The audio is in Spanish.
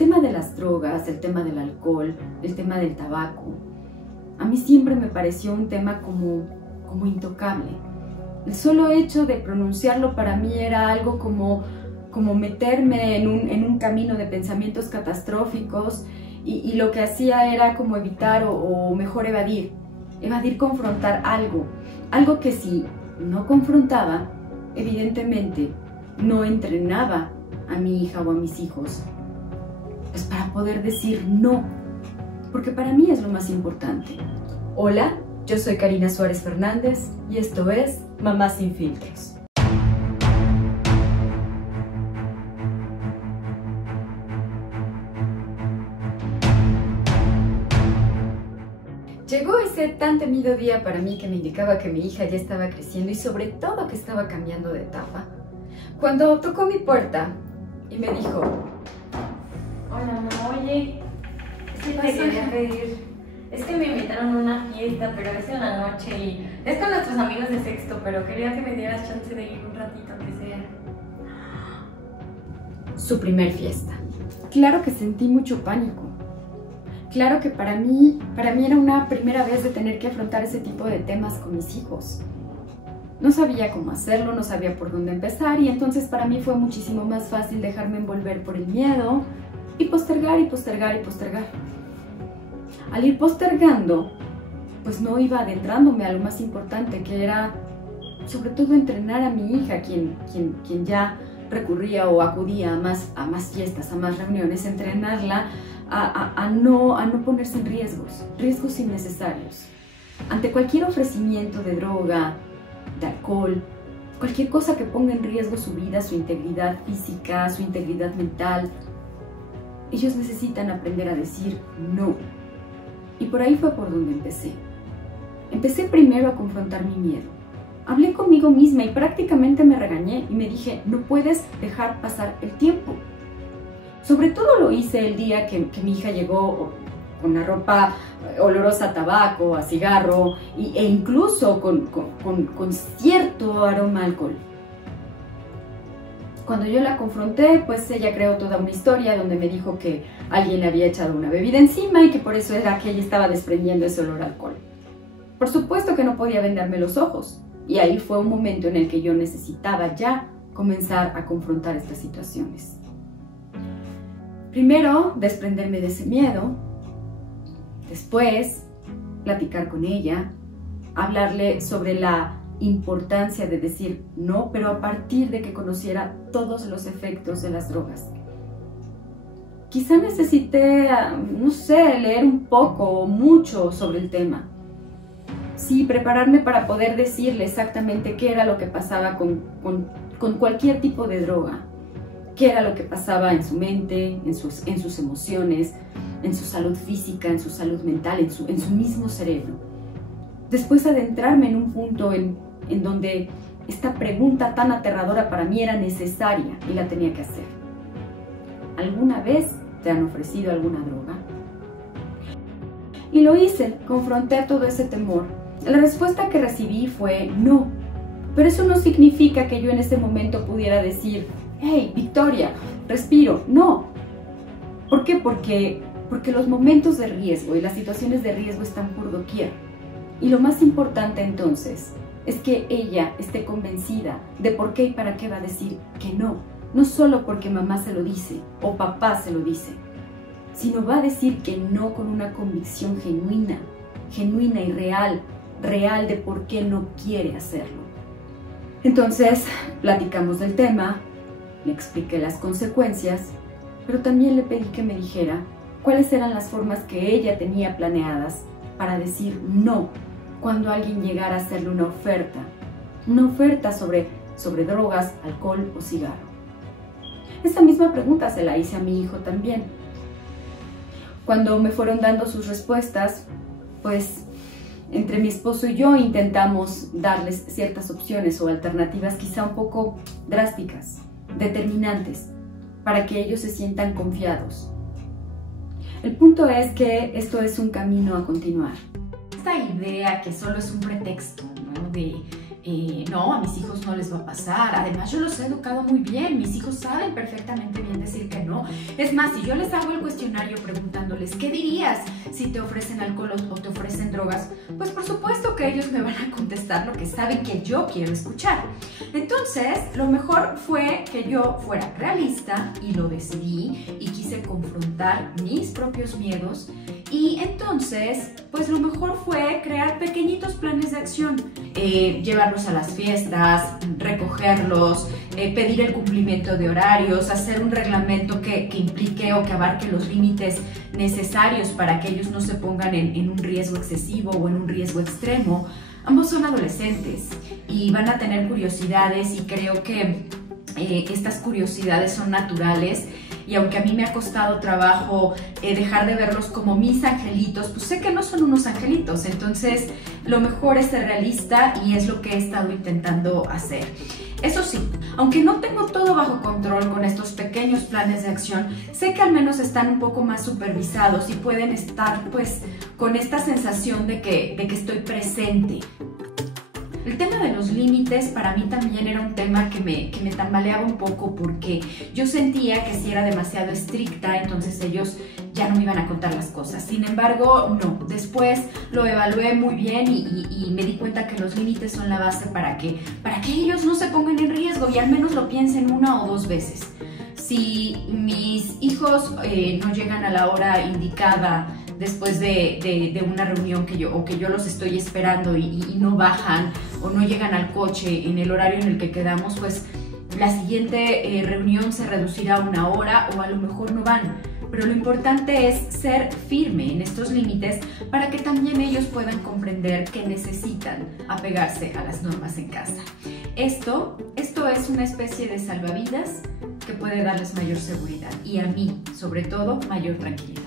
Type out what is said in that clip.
tema de las drogas, el tema del alcohol, el tema del tabaco, a mí siempre me pareció un tema como intocable. El solo hecho de pronunciarlo para mí era algo como meterme en un camino de pensamientos catastróficos y lo que hacía era como evitar o mejor evadir confrontar algo que si no confrontaba, evidentemente no entrenaba a mi hija o a mis hijos, pues para poder decir no, porque para mí es lo más importante. Hola, yo soy Karina Suárez Fernández y esto es Mamá Sin Filtros. Llegó ese tan temido día para mí que me indicaba que mi hija ya estaba creciendo y sobre todo que estaba cambiando de etapa, cuando tocó mi puerta y me dijo: hola, mamá, oye, es que te quería pedir, es que me invitaron a una fiesta, pero es en la noche y es con nuestros amigos de sexto, pero quería que me dieras chance de ir un ratito, aunque sea. Su primer fiesta. Claro que sentí mucho pánico. Claro que para mí era una primera vez de tener que afrontar ese tipo de temas con mis hijos. No sabía cómo hacerlo, no sabía por dónde empezar y entonces para mí fue muchísimo más fácil dejarme envolver por el miedo y postergar y postergar y postergar. Al ir postergando, pues no iba adentrándome a lo más importante, que era sobre todo entrenar a mi hija, quien ya recurría o acudía a más fiestas, a más reuniones, entrenarla a no ponerse en riesgos innecesarios. Ante cualquier ofrecimiento de droga, de alcohol, cualquier cosa que ponga en riesgo su vida, su integridad física, su integridad mental, ellos necesitan aprender a decir no. Y por ahí fue por donde empecé. Empecé primero a confrontar mi miedo. Hablé conmigo misma y prácticamente me regañé y me dije: no puedes dejar pasar el tiempo. Sobre todo lo hice el día que mi hija llegó con la ropa olorosa a tabaco, a cigarro e incluso con cierto aroma a alcohol. Cuando yo la confronté, pues ella creó toda una historia donde me dijo que alguien le había echado una bebida encima y que por eso era que ella estaba desprendiendo ese olor a alcohol. Por supuesto que no podía vendarme los ojos y ahí fue un momento en el que yo necesitaba ya comenzar a confrontar estas situaciones. Primero, desprenderme de ese miedo, después, platicar con ella, hablarle sobre la importancia de decir no, pero a partir de que conociera todos los efectos de las drogas. Quizá necesité, no sé, leer un poco o mucho sobre el tema. Sí, prepararme para poder decirle exactamente qué era lo que pasaba con cualquier tipo de droga. Qué era lo que pasaba en su mente, en sus emociones, en su salud física, en su salud mental, en su mismo cerebro. Después adentrarme en un punto en donde esta pregunta tan aterradora para mí era necesaria y la tenía que hacer. ¿Alguna vez te han ofrecido alguna droga? Y lo hice, confronté todo ese temor. La respuesta que recibí fue no, pero eso no significa que yo en ese momento pudiera decir: hey, Victoria, respiro. No. ¿Por qué? Porque los momentos de riesgo y las situaciones de riesgo están por doquier. Y lo más importante entonces es que ella esté convencida de por qué y para qué va a decir que no. No solo porque mamá se lo dice o papá se lo dice, sino va a decir que no con una convicción genuina y real de por qué no quiere hacerlo. Entonces, platicamos del tema, le expliqué las consecuencias, pero también le pedí que me dijera cuáles eran las formas que ella tenía planeadas para decir no cuando alguien llegara a hacerle una oferta sobre drogas, alcohol o cigarro. Esta misma pregunta se la hice a mi hijo también. Cuando me fueron dando sus respuestas, pues entre mi esposo y yo intentamos darles ciertas opciones o alternativas quizá un poco drásticas, determinantes, para que ellos se sientan confiados. El punto es que esto es un camino a continuar. Esta idea que solo es un pretexto, ¿no? de no, a mis hijos no les va a pasar. Además, yo los he educado muy bien. Mis hijos saben perfectamente bien decir que no. Es más, si yo les hago el cuestionario preguntándoles, ¿qué dirías si te ofrecen alcohol o te ofrecen drogas? Pues por supuesto que ellos me van a contestar lo que saben que yo quiero escuchar. Entonces, lo mejor fue que yo fuera realista y lo decidí y quise confrontar mis propios miedos. Y entonces, pues lo mejor fue crear pequeñitos planes de acción, llevarlos a las fiestas, recogerlos, pedir el cumplimiento de horarios, hacer un reglamento que implique o que abarque los límites necesarios para que ellos no se pongan en un riesgo excesivo o en un riesgo extremo. Ambos son adolescentes y van a tener curiosidades y creo que estas curiosidades son naturales. Y aunque a mí me ha costado trabajo dejar de verlos como mis angelitos, pues sé que no son unos angelitos. Entonces, lo mejor es ser realista y es lo que he estado intentando hacer. Eso sí, aunque no tengo todo bajo control con estos pequeños planes de acción, sé que al menos están un poco más supervisados y pueden estar pues con esta sensación de que estoy presente. El tema de los límites para mí también era un tema que me tambaleaba un poco porque yo sentía que si era demasiado estricta, entonces ellos ya no me iban a contar las cosas. Sin embargo, no. Después lo evalué muy bien y me di cuenta que los límites son la base para que ellos no se pongan en riesgo y al menos lo piensen una o dos veces. Si mis hijos no llegan a la hora indicada después de una reunión que yo los estoy esperando y no bajan o no llegan al coche en el horario en el que quedamos, pues la siguiente reunión se reducirá a 1 hora o a lo mejor no van. Pero lo importante es ser firme en estos límites para que también ellos puedan comprender que necesitan apegarse a las normas en casa. Esto es una especie de salvavidas que puede darles mayor seguridad y a mí, sobre todo, mayor tranquilidad.